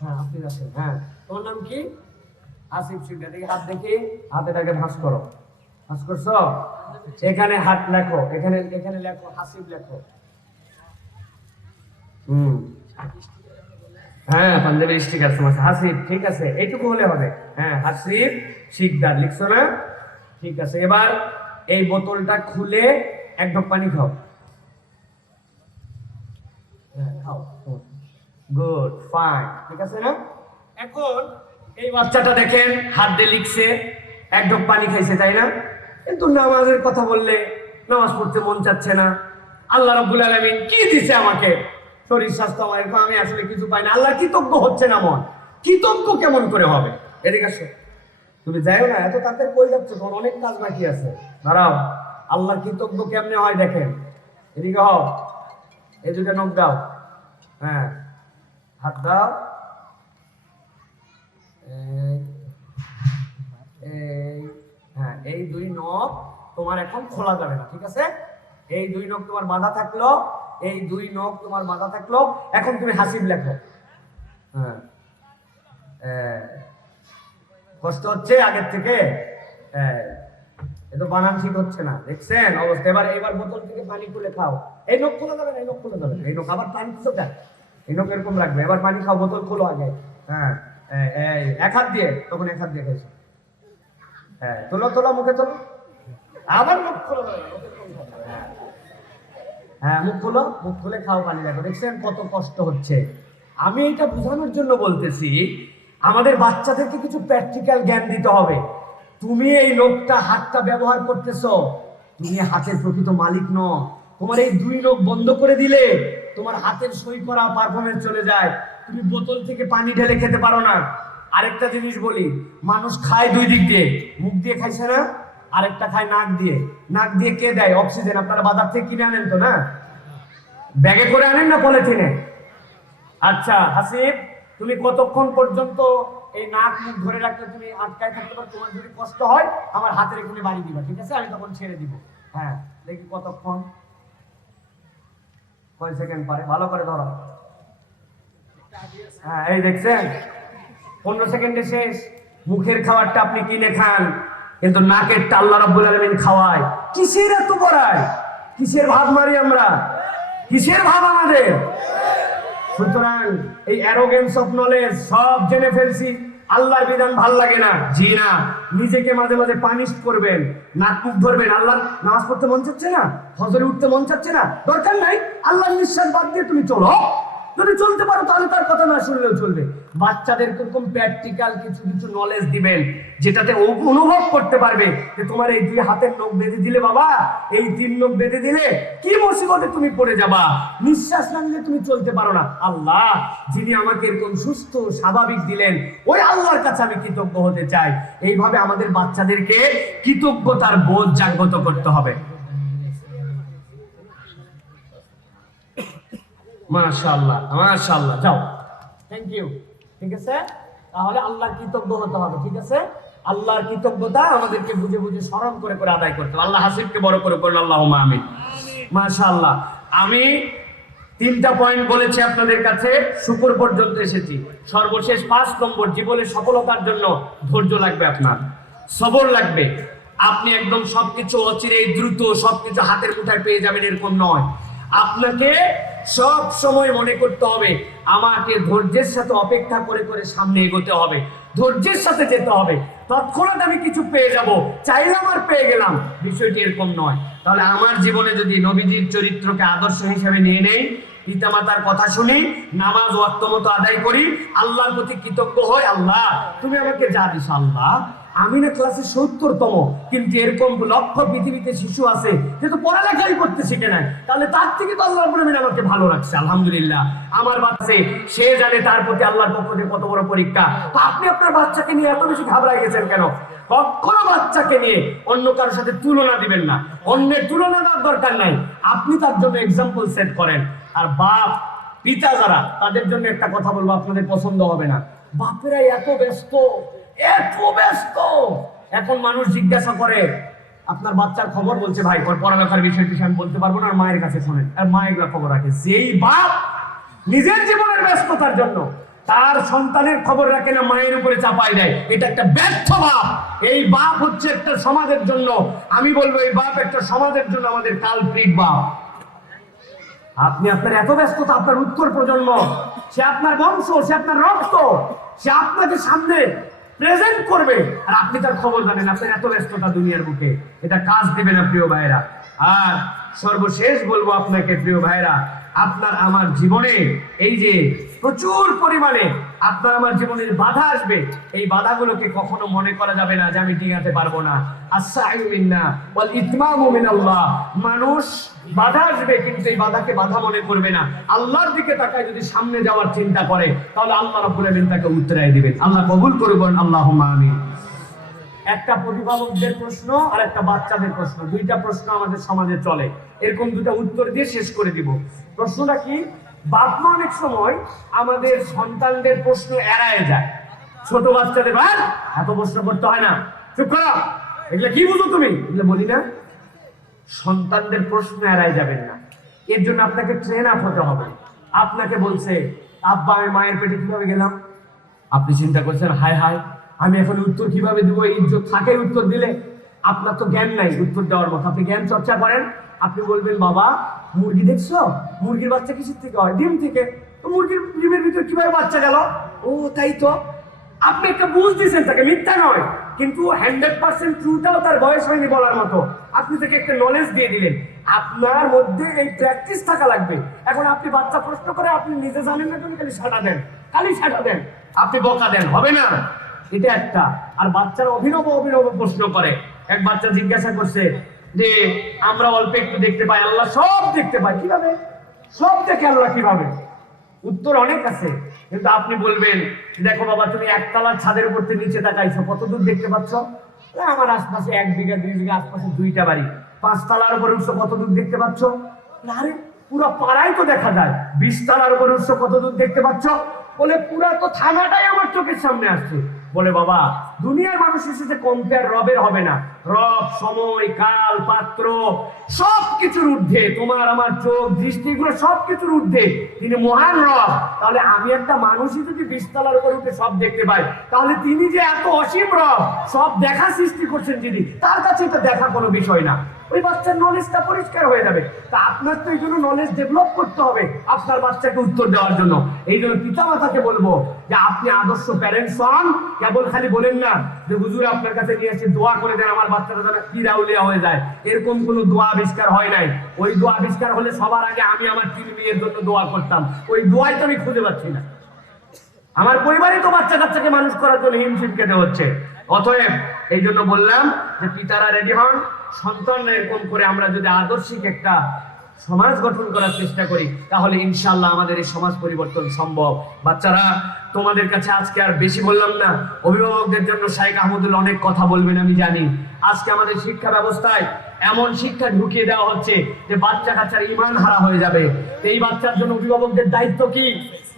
হ্যাঁ আপনি আছেন। হ্যাঁ তোমার নাম কি? আসিফ শিকদার। দেখি হাত, দেখি হাতেটাকে ভাঁজ করো। ভাঁজ করছো? এখানে হাত লেখো, এখানে এখানে লেখো হাসিব লেখো। হুম হ্যাঁ পাঞ্জাবি স্টিকার সমস্যা। হাসিব ঠিক আছে, এইটুকু হলে হবে। হ্যাঁ হাসিব শিকদার লিখছো না? ঠিক আছে, এবার এই বোতলটা খুলে এক ঢোক পানি খাও। হ্যাঁ খাও। গুড ফাইন, ঠিক আছে না? এখন এই বাচ্চাটা দেখেন হাত দিয়ে লিখছে, এক ঢোক পানি খাইছে, তাই না? কিন্তু নামাজের কথা বললে নামাজ পড়তে মন চাচ্ছে না। আল্লাহ রাব্বুল আলামিন কি দিছে আমাকে? শরীর স্বাস্থ্য আমার, এরকম আমি আসলে কিছু পাই না। আল্লাহ কৃতজ্ঞ হচ্ছে না মন। কৃতজ্ঞ কেমন করে হবে? এদিকে আসো। তুমি যাইও না, এত তাদের কই যাচ্ছ? তোমার অনেক কাজ বাকি আছে। দাঁড়াও, আল্লাহর কৃতজ্ঞ কেমনে হয় দেখেন। এদিকে হও, এই দুটো নখ দাও। হ্যাঁ হাত দাও। হ্যাঁ এই দুই নখ তোমার এখন খোলা যাবে না, ঠিক আছে? এই দুই নখ তোমার বাঁধা থাকলো, এই দুই নখ তোমার বাঁধা থাকলো। এখন তুমি হাসিব লেখো। হ্যাঁ কষ্ট হচ্ছে আগের থেকে? এ তো বানান ঠিক হচ্ছে না, দেখছেন অবস্থা। এবার এবার বোতল থেকে পানি খুলে খাও। এই নখ খোলা যাবে না, এই নখ খোলা যাবে না, এই নখ আবার পানি খুলে দেয়, এই নখ এরকম রাখবে। এবার পানি খাও, বোতল খোলো আগে। হ্যাঁ এক হাত দিয়ে, তখন এক হাত দিয়ে খাইছো। হ্যাঁ তোলো তোলো, মুখে তোলো। আবার মুখ খোলো। হ্যাঁ মুখ খোলো, মুখ খুলে খাও, পানি দেখো। দেখছেন কত কষ্ট হচ্ছে? আমি এটা বোঝানোর জন্য বলতেছি, আমাদের বাচ্চাদেরকে কিছু প্র্যাকটিক্যাল জ্ঞান দিতে হবে। তুমি এই নখটা, হাতটা ব্যবহার করতেছো, তুমি হাতের প্রকৃত মালিক নও। তোমার এই দুই নখ বন্ধ করে দিলে তোমার হাতের সই করা পারফরমেন্স চলে যায়। তুমি বোতল থেকে পানি ঢেলে খেতে পারো না। আরেকটা জিনিস বলি, মানুষ খায় দুই দিক দিয়ে, মুখ দিয়ে খাইছে না, আরেকটা খায় নাক দিয়ে। নাক দিয়ে কে দেয় অক্সিজেন? আপনারা বাজার থেকে কিনে আনেন তো না? ব্যাগে করে আনেন না পলিথিনে? আচ্ছা হাসিব, তুমি কতক্ষণ পর্যন্ত এই নাক মুখ ধরে রাখলে তুমি আটকায় থাকতে পারো? তোমার যদি কষ্ট হয় আমার হাতের এখানে বাড়ি দিবা, ঠিক আছে? আমি তখন ছেড়ে দিব। হ্যাঁ দেখি কতক্ষণ, কয় সেকেন্ড পারে, ভালো করে ধরো। হ্যাঁ এই দেখছেন 15 সেকেন্ডে শেষ। মুখের খাবারটা আপনি কিনে খান, কিন্তু নাকেরটা আল্লাহ রাব্বুল আলামিন খাওয়ায়। কিসের এত বড়াই? কিসের ভাব মারি আমরা? কিসের ভাব আমাদের? সুতরাং এই অ্যারোগেন্স অফ নলেজ সব জেনে ফেলছি, আল্লাহর বিধান ভাল লাগে না, জি না। নিজেকে মাঝে মাঝে পানিশ করবেন, নাক মুখ ধরবেন। আল্লাহর নামাজ পড়তে মন চাচ্ছে না, ফজরে উঠতে মন চাচ্ছে না, দরকার নাই। আল্লাহর নিঃশ্বাস বাদ দিয়ে তুমি চলো। যদি চলতে পারো তাহলে তার কথা না শুনলেও চলবে। বাচ্চাদের এরকম প্র্যাকটিক্যাল কিছু কিছু নলেজ দিবেন, যেটাতে ও অনুভব করতে পারবে যে তোমার এই দুই হাতের নখ বেঁধে দিলে বাবা, এই তিন নখ বেঁধে দিলে কি মুসিবতে তুমি পড়ে যাবা। নিঃশ্বাস না নিলে তুমি চলতে পারো না। আল্লাহ যিনি আমাকে এরকম সুস্থ স্বাভাবিক দিলেন, ওই আল্লাহর কাছে আমি কৃতজ্ঞ হতে চাই। এইভাবে আমাদের বাচ্চাদেরকে কৃতজ্ঞতার বোধ জাগ্রত করতে হবে। মাশাআল্লাহ মাশাআল্লাহ, যাও, থ্যাংক ইউ। ঠিক আছে, তাহলে আল্লাহর কৃতজ্ঞ হতে হবে, ঠিক আছে? আল্লাহর কৃতজ্ঞতা আমাদেরকে বুঝে বুঝে স্মরণ করে করে আদায় করতে হবে। আল্লাহ হাসিবকে বড় করে বলুন আল্লাহুম্মা আমিন। মাশাআল্লাহ, আমি 3টা পয়েন্ট বলেছি আপনাদের কাছে, শুকর পর্যন্ত এসেছি। সর্বশেষ 5 নম্বর, জীবনের সফলতার জন্য ধৈর্য লাগবে, আপনার সবর লাগবে। আপনি একদম সবকিছু অচিরেই দ্রুত সবকিছু হাতের মুঠায় পেয়ে যাবেন এরকম নয়। আপনাকে সব সময় মনে করতে হবে আমাকে ধৈর্যের সাথে অপেক্ষা করে করে সামনে এগোতে হবে, ধৈর্যের সাথে যেতে হবে। তৎক্ষণাৎ আমি কিছু পেয়ে যাব, চাইলাম আর পেয়ে গেলাম, বিষয়টি এরকম নয়। তাহলে আমার জীবনে যদি নবীজির চরিত্রকে আদর্শ হিসেবে নিয়ে নেই, পিতামাতার কথা শুনি, নামাজ ওয়াক্ত মতো আদায় করি, আল্লাহর প্রতি কৃতজ্ঞ হই, আল্লাহ তুমি আমাকে যা দিস, আল্লাহ আমি না ক্লাসে 70তম, কিন্তু এরকম লক্ষ পৃথিবীতে শিশু আছে যে তো পড়ালেখাই করতে শিখে নাই, তাহলে তার থেকে তো আল্লাহ রাব্বুল আমিন আমাকে ভালো রাখছে। আলহামদুলিল্লাহ, আমার বাচ্চা সে জানে তার প্রতি আল্লাহর পক্ষ থেকে কত বড় পরীক্ষা। তো আপনি আপনার বাচ্চাকে নিয়ে এত বেশি ঘাবড়ায় গেছেন কেন? কখনো বাচ্চাকে নিয়ে অন্য কারোর সাথে তুলনা দিবেন না, অন্যের তুলনা দেওয়ার দরকার নাই। আপনি তার জন্য এক্সাম্পল সেট করেন। আর বাপ পিতা যারা, তাদের জন্য একটা কথা বলবো, আপনাদের পছন্দ হবে না। বাপেরা এত ব্যস্ত, এত ব্যস্ত। এখন মানুষ জিজ্ঞাসা করে আপনার বাচ্চার খবর, বলছে ভাই পড়ালেখার বিষয়টি আমি বলতে পারবো না, আর মায়ের কাছে শোনেন। আর মা এগুলা খবর রাখে। যেই বাপ নিজের জীবনের ব্যস্ততার জন্য তার সন্তানের খবর রাখে না, মায়ের উপরে চাপাই দেয়। এটা একটা ব্যর্থ বাপ। এই বাপ হচ্ছে একটা সমাজের জন্য, আমি বলবো এই বাপ একটা সমাজের জন্য আমাদের কালপ্রিট বাপ। আপনি আপনার এত ব্যস্ততা, আপনার উত্তর প্রজন্ম, সে আপনার বংশ, সে আপনার রক্ত, সে আপনাকে সামনে প্রেজেন্ট করবে, আর আপনি তার খবর জানেন। আপনার এত ব্যস্ততা দুনিয়ার বুকে, এটা কাজ দেবে না প্রিয় ভাইরা। আর সর্বশেষ বলবো আপনাকে প্রিয় ভাইরা, আপনার আমার জীবনে এই যে প্রচুর পরিমাণে আপনার আমার জীবনের বাধা আসবে, এই বাধাগুলোকে কখনো মনে করা যাবে না যে আমি টিকাতে পারবো না। আস-সা'য়ু মিন্না ওয়াল ইতমামু মিনাল্লাহ। মানুষ বাধা আসবে, কিন্তু এই বাধাকে বাধা মনে করবে না। আল্লাহর দিকে তাকায় যদি সামনে যাওয়ার চিন্তা করে, তাহলে আল্লাহ রাব্বুল আলামিন তাকে উত্তরায় দিবেন। আল্লাহ কবুল করুন, আল্লাহুম্মা আমিন। একটা অভিভাবকদের প্রশ্ন আর একটা বাচ্চাদের প্রশ্ন, দুইটা প্রশ্ন আমাদের সমাজে চলে, এরকম দুটা উত্তর দিয়ে শেষ করে দিব। প্রশ্নটা কি? বাপ মা অনেক সময় আমাদের সন্তানদের প্রশ্ন এড়ায় যায়। ছোট বাচ্চাদের ভাই এত প্রশ্ন করতে হয় না, চুপ করো, এগুলো কি বুঝো তুমি, এগুলো বলি না। সন্তানদের প্রশ্ন এড়ায় যাবেন না, এর জন্য আপনাকে ট্রেন আপ হতে হবে। আপনাকে বলছে আব্বা আমি মায়ের পেটে কিভাবে গেলাম, আপনি চিন্তা করছেন হায় হায় আমি এখন উত্তর কিভাবে দিব, এই ইজ্জত থাকে উত্তর দিলে। আপনার তো জ্ঞান নাই উত্তর দেওয়ার মতো, আপনি জ্ঞান চর্চা করেন। আপনি বলবেন বাবা মুরগি দেখছো, মুরগির বাচ্চা কিসের থেকে হয়, ডিম থেকে, তো মুরগির ডিমের ভিতরে কিভাবে বাচ্চা গেল, ও তাই তো। আপনি একটা বুঝ দিয়েছেন তাকে, মিথ্যা নয়, কিন্তু 100% ট্রুটাও তার বয়স হয়নি বলার মতো, আপনি তাকে একটা নলেজ দিয়ে দিলেন। আপনার মধ্যে এই প্র্যাকটিস থাকা লাগবে। এখন আপনি বাচ্চা প্রশ্ন করে আপনি নিজে জানেন না, খালি সাটা দেন, খালি সাটা দেন, আপনি বকা দেন, হবে না। এটা একটা। আর বাচ্চারা অভিনব অভিনব প্রশ্ন করে। এক বাচ্চা জিজ্ঞাসা করছে যে আমরা অল্প একটু দেখতে পাই, আল্লাহ সব দেখতে পাই, কিভাবে সব দেখে আল্লাহ কিভাবে? উত্তর অনেক আছে, কিন্তু আপনি বলবেন দেখো বাবা তুমি একতলার ছাদের উপর থেকে নিচে তাকাইছো, কত দূর দেখতে পাচ্ছ? আমার আশপাশে 1 বিঘা 2 বিঘা আশপাশে 2টা বাড়ি, 5 তলার উপরে উঠছো, কত দূর দেখতে পাচ্ছ? আরে পুরো পাড়াই তো দেখা যায়। 20 তলার উপরে উঠছো, কত দূর দেখতে পাচ্ছ? বলে পুরা তো থানাটাই আমার চোখের সামনে আসছে। বলে বাবা দুনিয়ার মানুষের সাথে কম্পেয়ার রবের হবে না। রব সময় কাল পাত্র সবকিছুর ঊর্ধ্বে, তোমার আমার চোখ দৃষ্টি এগুলো সবকিছুর ঊর্ধ্বে, তিনি মহান রব। তাহলে আমি একটা মানুষই যদি 20 তলার উপর উঠে সব দেখতে পাই, তাহলে তিনি যে এত অসীম রব, সব দেখা সৃষ্টি করছেন যিনি, তার কাছে এটা দেখা কোনো বিষয় না। ওই বাচ্চার নলেজটা পরিষ্কার হয়ে যাবে। তা আপনার তো এই জন্য নলেজ ডেভেলপ করতে হবে আপনার বাচ্চাকে উত্তর দেওয়ার জন্য। এই জন্য পিতা মাতাকে বলবো যে আপনি আদর্শ প্যারেন্টস হন। কেবল খালি বলেন না যে হুজুর আপনার কাছে নিয়ে এসে দোয়া করে দেন আমার বাচ্চাটা যেন কিরাউলিয়া হয়ে যায়, এরকম কোনো দোয়া আবিষ্কার হয় নাই। ওই দোয়া আবিষ্কার হলে সবার আগে আমি আমার 3 মেয়ের জন্য দোয়া করতাম, ওই দোয়াই তো আমি খুঁজে পাচ্ছি না। আমার পরিবারে তো বাচ্চা কাচ্চাকে মানুষ করার জন্য হিমশিম খেতে হচ্ছে। অতএব এই জন্য বললাম যে পিতারা রেডি হন, সন্তানরা এরকম করে আমরা যদি আদর্শিক একটা সমাজ গঠন করার চেষ্টা করি, তাহলে ইনশাআল্লাহ আমাদের এই সমাজ পরিবর্তন সম্ভব। বাচ্চারা তোমাদের কাছে আজকে আর বেশি বললাম না, অভিভাবকদের জন্য শাইখ আহমদুল্লাহ অনেক কথা বলবেন আমি জানি। আজকে আমাদের শিক্ষা ব্যবস্থায় এমন শিক্ষা ঢুকিয়ে দেওয়া হচ্ছে যে বাচ্চা কাচ্চার ঈমান হারা হয়ে যাবে। এই বাচ্চার জন্য অভিভাবকদের দায়িত্ব কি?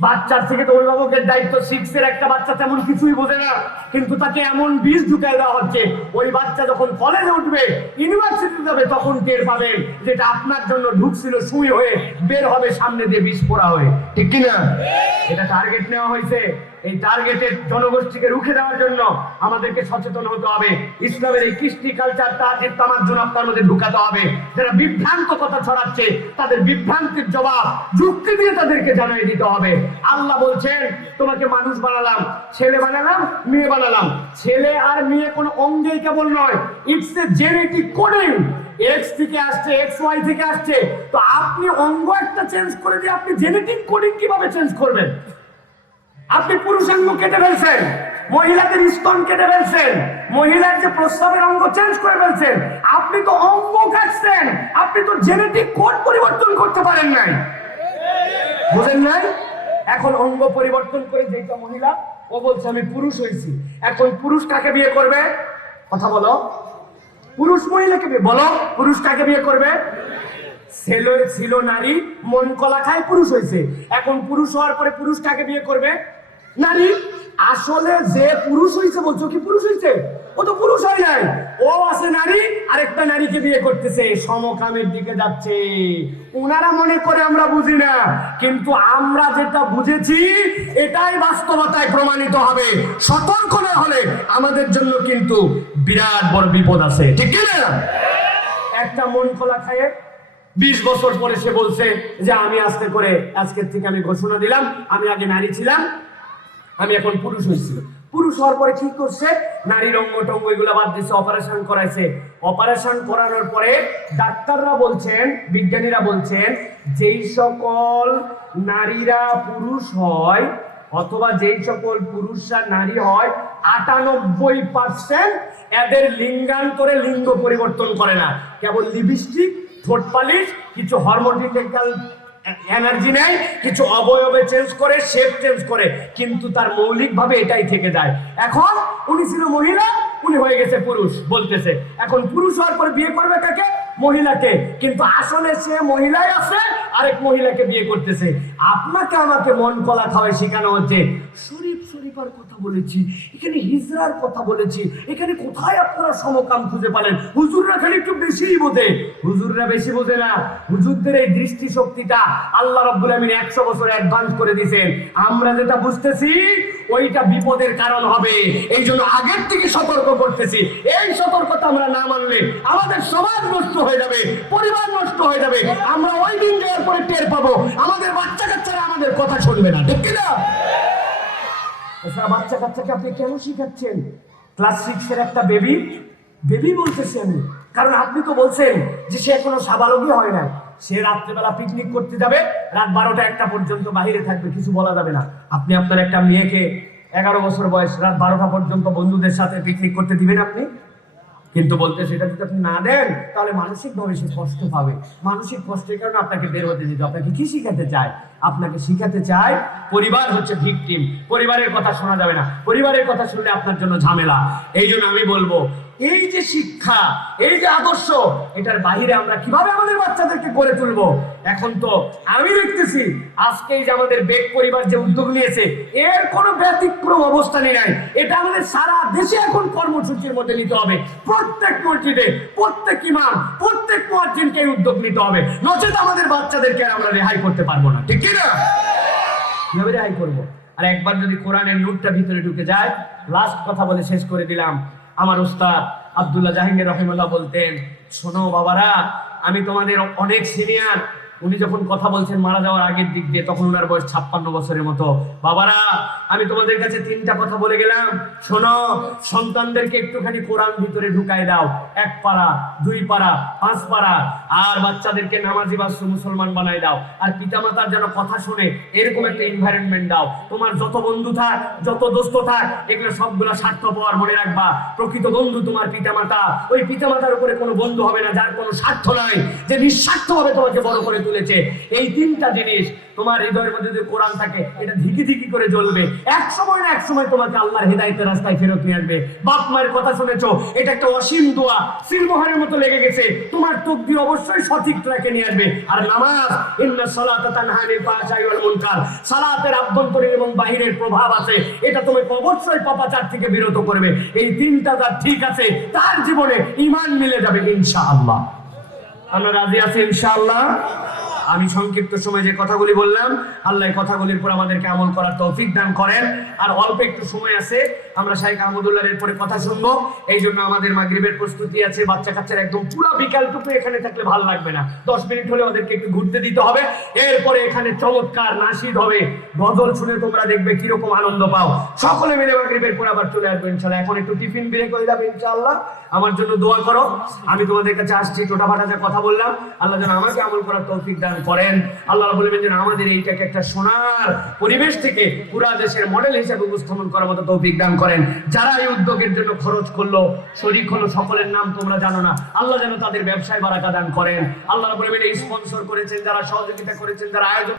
বাচ্চার থেকে তো অভিভাবকের দায়িত্ব, 6 এর একটা বাচ্চা তেমন কিছুই বোঝে না, কিন্তু তাকে এমন বীজ ঢুকাই দেওয়া হচ্ছে, ওই বাচ্চা যখন কলেজে উঠবে ইউনিভার্সিটি যাবে তখন টের পাবেন যেটা আপনার জন্য ঢুকছিল সুই হয়ে বের হবে সামনে দিয়ে বিষ পোড়া হয়ে, ঠিক কিনা? এটা টার্গেট নেওয়া হয়েছে। এই টার্গেটের জনগোষ্ঠীকে রুখে দেওয়ার জন্য আমাদেরকে সচেতন হতে হবে। ইসলামের এই কৃষ্টি কালচার তাজিদ তামাজ্জুন আপনার মধ্যে ঢুকাতে হবে। যারা বিভ্রান্ত কথা ছড়াচ্ছে তাদের বিভ্রান্তির জবাব যুক্তি দিয়ে তাদেরকে জানিয়ে দিতে হবে। আল্লাহ বলছেন তোমাকে মানুষ বানালাম, ছেলে বানালাম, মেয়ে বানালাম। ছেলে আর মেয়ে কোনো অঙ্গেই কেবল নয়, it's a genetic coding. X থেকে আসছে, এক্স ওয়াই থেকে আসছে, তো আপনি অঙ্গ একটা চেঞ্জ করে দিয়ে আপনি জেনেটিক কোডিং কিভাবে চেঞ্জ করবেন? আপনি পুরুষাঙ্গ কেটে ফেলছেন, মহিলাদের স্তন কেটে ফেলছেন, মহিলার যে প্রস্রাবের অঙ্গ চেঞ্জ করে ফেলছেন, আপনি তো অঙ্গ কাটছেন, আপনি তো জেনেটিক কোড পরিবর্তন করতে পারেন নাই। বুঝেন নাই? এখন অঙ্গ পরিবর্তন করে যেটা মহিলা, ও বলছে আমি পুরুষ হয়েছি, এখন পুরুষ কাকে বিয়ে করবে? কথা বলো। পুরুষ মহিলাকে বিয়ে, বলো পুরুষ কাকে বিয়ে করবে? ছিল নারী, মন কলা খায় পুরুষ হয়েছে, এখন পুরুষ হওয়ার পরে পুরুষ কাকে বিয়ে করবে? নারী। আসলে যে পুরুষ হইছে বলছো কি পুরুষ হইছে? ও তো পুরুষ হয় নাই, ও আছে নারী, আরেকটা নারীকে বিয়ে করতেছে, সমকামের দিকে যাচ্ছে। ওনারা মনে করে আমরা বুঝি না, কিন্তু আমরা যেটা বুঝেছি এটাই বাস্তবতায় প্রমাণিত হবে। সতর্ক না হলে আমাদের জন্য কিন্তু বিরাট বড় বিপদ আছে, ঠিক কি না? একটা মন খোলা খায়ে 20 বছর পরে সে বলছে যে আমি আজকে করে আজকের থেকে আমি ঘোষণা দিলাম, আমি আগে নারী ছিলাম, আমি এখন পুরুষ হয়েছিল। পুরুষ হওয়ার পরে কি করছে? নারীর অঙ্গ টঙ্গ এগুলো বাদ দিচ্ছে, অপারেশন করাইছে। অপারেশন করানোর পরে ডাক্তাররা বলছেন, বিজ্ঞানীরা বলছেন, যেই সকল নারীরা পুরুষ হয় অথবা যেই সকল পুরুষরা নারী হয় 98% এদের লিঙ্গান্তরে লিঙ্গ পরিবর্তন করে না, কেবল লিপস্টিক, ঠোঁট পালিশ, কিছু হরমোনাল এনার্জি নেয়, কিছু অবয়বে চেঞ্জ করে, শেপ চেঞ্জ করে, কিন্তু তার মৌলিকভাবে এটাই থেকে যায়। এখন উনি ছিল মহিলা, উনি হয়ে গেছে পুরুষ বলতেছে। এখন পুরুষ হওয়ার পরে বিয়ে করবে কাকে? মহিলাকে, কিন্তু আসলে সে মহিলাই আছে, আরেক মহিলাকে বিয়ে করতেছে। আপনাকে আমাকে মন কলা খাওয়ায় শেখানো হচ্ছে শরীফ শরীফার কথা বলেছি, এখানে হিজরার কথা বলেছি, এখানে কোথায় আপনারা সমকাম খুঁজে পালেন? হুজুররা খালি একটু বেশিই বোঝে। হুজুররা বেশি বোঝে না, হুজুরদের এই দৃষ্টি শক্তিটা আল্লাহ রাব্বুল আমিন 100 বছর অ্যাডভান্স করে দিয়েছেন। আমরা যেটা বুঝতেছি ওইটা বিপদের কারণ হবে, এই জন্য আগের থেকে সতর্ক করতেছি। এই সতর্কতা আমরা না মানলে আমাদের সমাজ নষ্ট হয়ে যাবে, পরিবার নষ্ট হয়ে যাবে। আমরা ওই দিন যাওয়ার পরে টের পাবো আমাদের বাচ্চা কাচ্চারা আমাদের কথা শুনবে না, ঠিক কিনা? বাচ্চা কাচ্চাকে আপনি কেন শিখাচ্ছেন? ক্লাস 6 এর একটা বেবি বলতেছি আমি, কারণ আপনি তো বলছেন যে সে এখনো সাবালকই হয় না। সে রাত্রেবেলা পিকনিক করতে যাবে, রাত 12টা 1টা পর্যন্ত বাইরে থাকবে, কিছু বলা যাবে না। আপনি আপনার একটা মেয়েকে 11 বছর বয়স, রাত 12টা পর্যন্ত বন্ধুদের সাথে পিকনিক করতে দিবেন আপনি? কিন্তু বলতে সেটা যদি আপনি না দেন তাহলে মানসিকভাবে সে কষ্ট পাবে। মানসিক কষ্টের কারণে আপনাকে বের হতে দিতে। আপনাকে কি শিখাতে চায়? আপনাকে শিখাতে চায় পরিবার হচ্ছে ভিকটিম, পরিবারের কথা শোনা যাবে না, পরিবারের কথা শুনলে আপনার জন্য ঝামেলা। এই জন্য আমি বলবো এই যে শিক্ষা, এই যে আদর্শ, এটার বাইরে আমরা কিভাবে আমাদের বাচ্চাদেরকে গড়ে তুলবো? এখন তো আমি দেখতেছি আজকে যে আমাদের বেগ পরিবার যে উদ্যোগ নিয়েছে এর কোনো ব্যতিক্রম অবস্থানই নাই। এটা আমাদের সারা দেশে এখন কর্মসূচির মধ্যে নিতে হবে। প্রত্যেক মসজিদে, প্রত্যেক ইমাম, প্রত্যেক মুয়াজ্জিনকে এই উদ্যোগ নিতে হবে, নচেত আমাদের বাচ্চাদেরকে আর আমরা রেহাই করতে পারবো না, ঠিক কি না? কিভাবে রেহাই করবো? আর একবার যদি কোরআনের নূরটা ভিতরে ঢুকে যায়, লাস্ট কথা বলে শেষ করে দিলাম। আমার উস্তাদ আব্দুল্লাহ জাহাঙ্গীর রহিমাল্লাহ বলতেন, শোনো বাবারা, আমি তোমাদের অনেক সিনিয়র। উনি যখন কথা বলছেন মারা যাওয়ার আগের দিক দিয়ে, তখন ওনার বয়স 56 বছরের মতো। বাবারা, আমি তোমাদের কাছে 3টা কথা বলে গেলাম, শোনো। সন্তানদেরকে একটুখানি কোরআন ভিতরে ঢুকাই দাও, 1 পারা, 2 পারা, 5 পারা, আর বাচ্চাদেরকে নামাজি বা মুসলমান বানাই দাও। আর পিতামাতার যেন কথা শুনে এরকম একটা এনভায়রনমেন্ট দাও। তোমার যত বন্ধু থাক, যত দোস্ত থাক, এগুলো সবগুলো স্বার্থপর, মনে রাখবা। প্রকৃত বন্ধু তোমার পিতামাতা। ওই পিতামাতার উপরে কোনো বন্ধু হবে না যার কোনো স্বার্থ নাই, যে নিঃস্বার্থ হবে তোমাকে বড় করে তুলেছে। এই 3টা জিনিস তোমার হৃদয়ের মধ্যে যদি কোরআন থাকে, এটা ধিকি ধিকি করে জ্বলবে। এক সময় না এক সময় তোমাকে আল্লাহর হেদায়েতের রাস্তায় ফেরত নিয়ে আসবে। বাপ মায়ের কথা শুনেছো, এটা একটা অসীম দোয়া, সিলমোহরের মতো লেগে গেছে। তোমার তাকদীর অবশ্যই সঠিক ট্র্যাকে নিয়ে আসবে। আর নামাজ, ইন্নাস সালাতা তানহা আনিল ফাহশাই ওয়াল মুনকার, সালাতের আভ্যন্তরীণ এবং বাহিরের প্রভাব আছে, এটা তোমাকে অবশ্যই পাপাচার থেকে বিরত করবে। এই 3টা যার ঠিক আছে, তার জীবনে ঈমান মিলে যাবে ইনশাআল্লাহ। আমরা রাজি আছি ইনশাআল্লাহ? আমি সংক্ষিপ্ত সময় যে কথাগুলি বললাম, আল্লাহ এই কথাগুলির উপর আমাদেরকে আমল করার তৌফিক দান করেন। আর অল্প একটু সময় আছে, আমরা শাইখ আহমদুল্লাহর পরে কথা শুনবো। এই জন্য আমাদের মাগরিবের প্রস্তুতি আছে। বাচ্চা কাচ্চারা একদম পুরো বিকালটুকু এখানে থাকলে ভালো লাগবে না, 10 মিনিট হলে ওদেরকে একটু ঘুরতে দিতে হবে। এরপরে এখানে চমৎকার নাশিদ হবে, গজল শুনে তোমরা দেখবে কিরকম আনন্দ পাও। সকলে মিলে মাগরিবের পরে আবার চলে আসবে ইনশাআল্লাহ। এখন একটু টিফিন ব্রেক হয়ে যাবে ইনশাআল্লাহ। আমার জন্য দোয়া করো। আমি তোমাদের কাছে আসছি, টোটাফাটা যা কথা বললাম, আল্লাহ যেন আমাকে আমল করার তৌফিক দান করেন। আল্লাহ বলবেন যেন আমাদের এইটাকে একটা সোনার পরিবেশ থেকে পুরা দেশের মডেল হিসেবে উপস্থাপন করার মতো তৌফিক দান করেন। যারা এই উদ্যোগের জন্য খরচ করলো, শরীক হলো, সকলের নাম তোমরা জানো না, আল্লাহ যেন তাদের ব্যবসায় বারাকা দান করেন। আল্লাহ বলবেন এই স্পন্সর করেছেন, যারা সহযোগিতা করেছেন, যারা আয়োজন